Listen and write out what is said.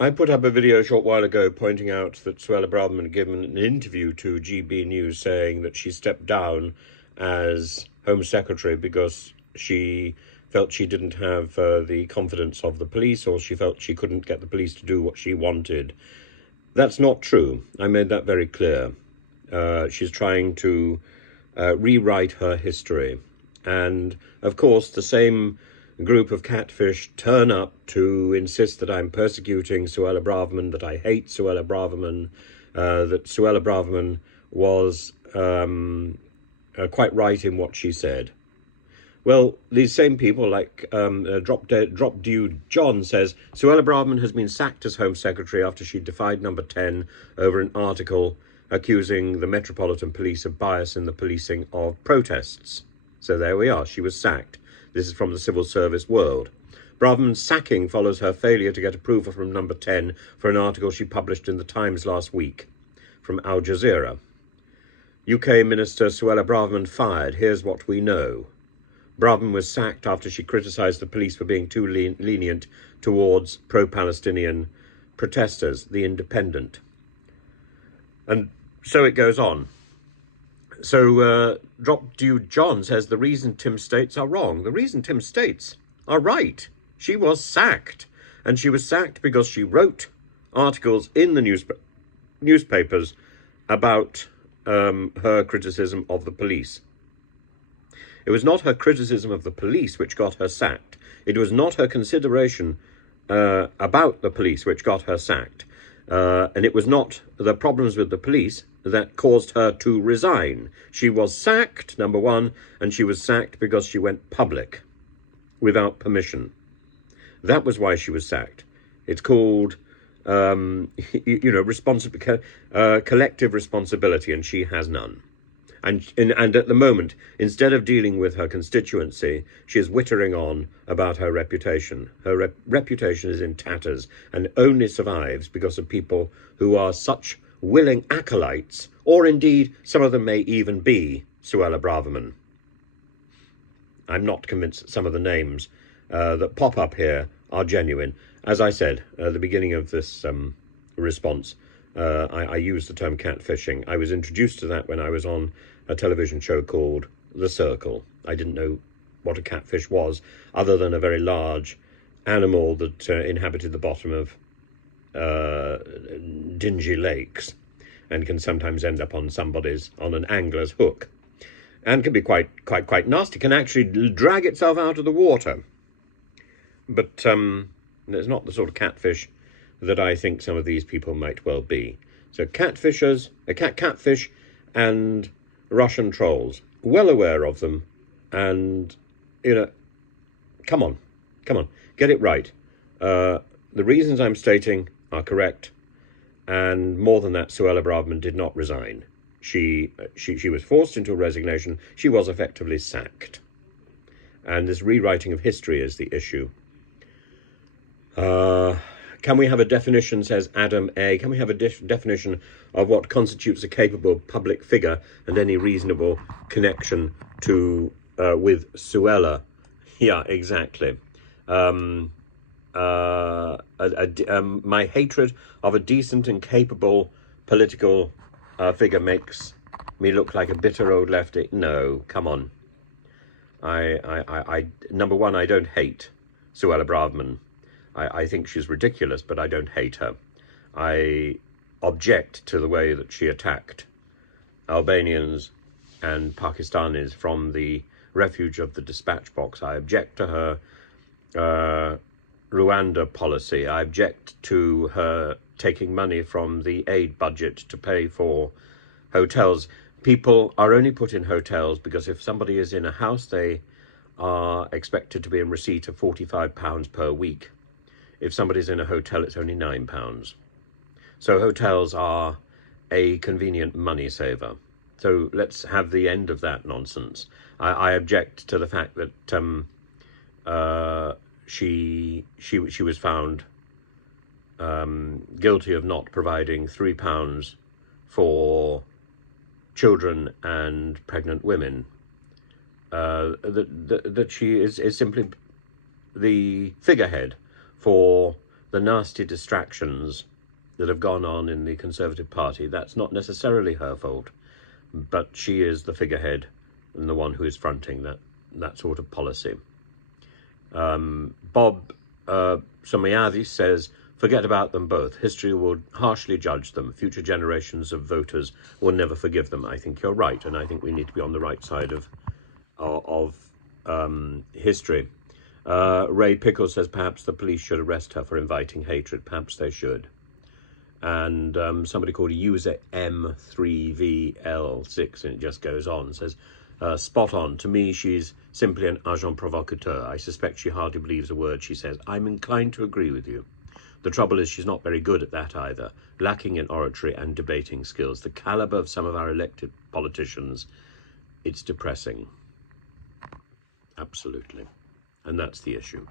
I put up a video a short while ago pointing out that Suella Braverman had given an interview to GB News saying that she stepped down as Home Secretary because she felt she didn't have the confidence of the police, or she felt she couldn't get the police to do what she wanted. That's not true. I made that very clear. She's trying to rewrite her history. And of course, the same group of catfish turn up to insist that I'm persecuting Suella Braverman, that I hate Suella Braverman, that Suella Braverman was quite right in what she said. Well, these same people, like Drop Dew John says, Suella Braverman has been sacked as Home Secretary after she defied Number 10 over an article accusing the Metropolitan Police of bias in the policing of protests. So there we are, she was sacked. This is from the civil service world. Braverman's sacking follows her failure to get approval from Number 10 for an article she published in the Times last week. From Al Jazeera. UK Minister Suella Braverman fired. Here's what we know. Braverman was sacked after she criticised the police for being too lenient towards pro-Palestinian protesters, The Independent. And so it goes on. So Drop Dew John says the reason Tim States are wrong. The reason Tim States are right. She was sacked. And she was sacked because she wrote articles in the newspapers about her criticism of the police. It was not her criticism of the police which got her sacked. It was not her consideration about the police which got her sacked. And it was not the problems with the police that caused her to resign. She was sacked, number one, and she was sacked because she went public without permission. That was why she was sacked. It's called, collective responsibility, and she has none. And at the moment, instead of dealing with her constituency, she is wittering on about her reputation. Her reputation is in tatters and only survives because of people who are such willing acolytes, or indeed some of them may even be Suella Braverman. I'm not convinced that some of the names that pop up here are genuine. As I said at the beginning of this response, I used the term catfishing. I was introduced to that when I was on a television show called The Circle. I didn't know what a catfish was, other than a very large animal that inhabited the bottom of dingy lakes and can sometimes end up on an angler's hook, and can be quite nasty, can actually drag itself out of the water. But it's not the sort of catfish that I think some of these people might well be. So catfish and Russian trolls, well aware of them, and come on, get it right. The reasons I'm stating are correct, and more than that, Suella Braverman did not resign. She was forced into a resignation. She was effectively sacked, and this rewriting of history is the issue. Can we have a definition, says Adam A. Can we have a definition of what constitutes a capable public figure and any reasonable connection to with Suella? Yeah, exactly. My hatred of a decent and capable political figure makes me look like a bitter old lefty. No, come on. Number one, I don't hate Suella Braverman. I think she's ridiculous, but I don't hate her. I object to the way that she attacked Albanians and Pakistanis from the refuge of the dispatch box. I object to her Rwanda policy. I object to her taking money from the aid budget to pay for hotels. People are only put in hotels because if somebody is in a house, they are expected to be in receipt of £45 per week. If somebody's in a hotel, it's only £9. So hotels are a convenient money saver. So let's have the end of that nonsense. I object to the fact that she was found guilty of not providing £3 for children and pregnant women. That she is simply the figurehead for the nasty distractions that have gone on in the Conservative Party, that's not necessarily her fault, but she is the figurehead and the one who is fronting that sort of policy. Bob Somayadi says, forget about them both. History will harshly judge them. Future generations of voters will never forgive them. I think you're right, and I think we need to be on the right side of history. Ray Pickle says, perhaps the police should arrest her for inviting hatred. Perhaps they should. And somebody called user M3VL6, and it just goes on, says, spot on. To me, she's simply an agent provocateur. I suspect she hardly believes a word she says. I'm inclined to agree with you. The trouble is she's not very good at that either, lacking in oratory and debating skills. The caliber of some of our elected politicians, it's depressing. Absolutely. And that's the issue.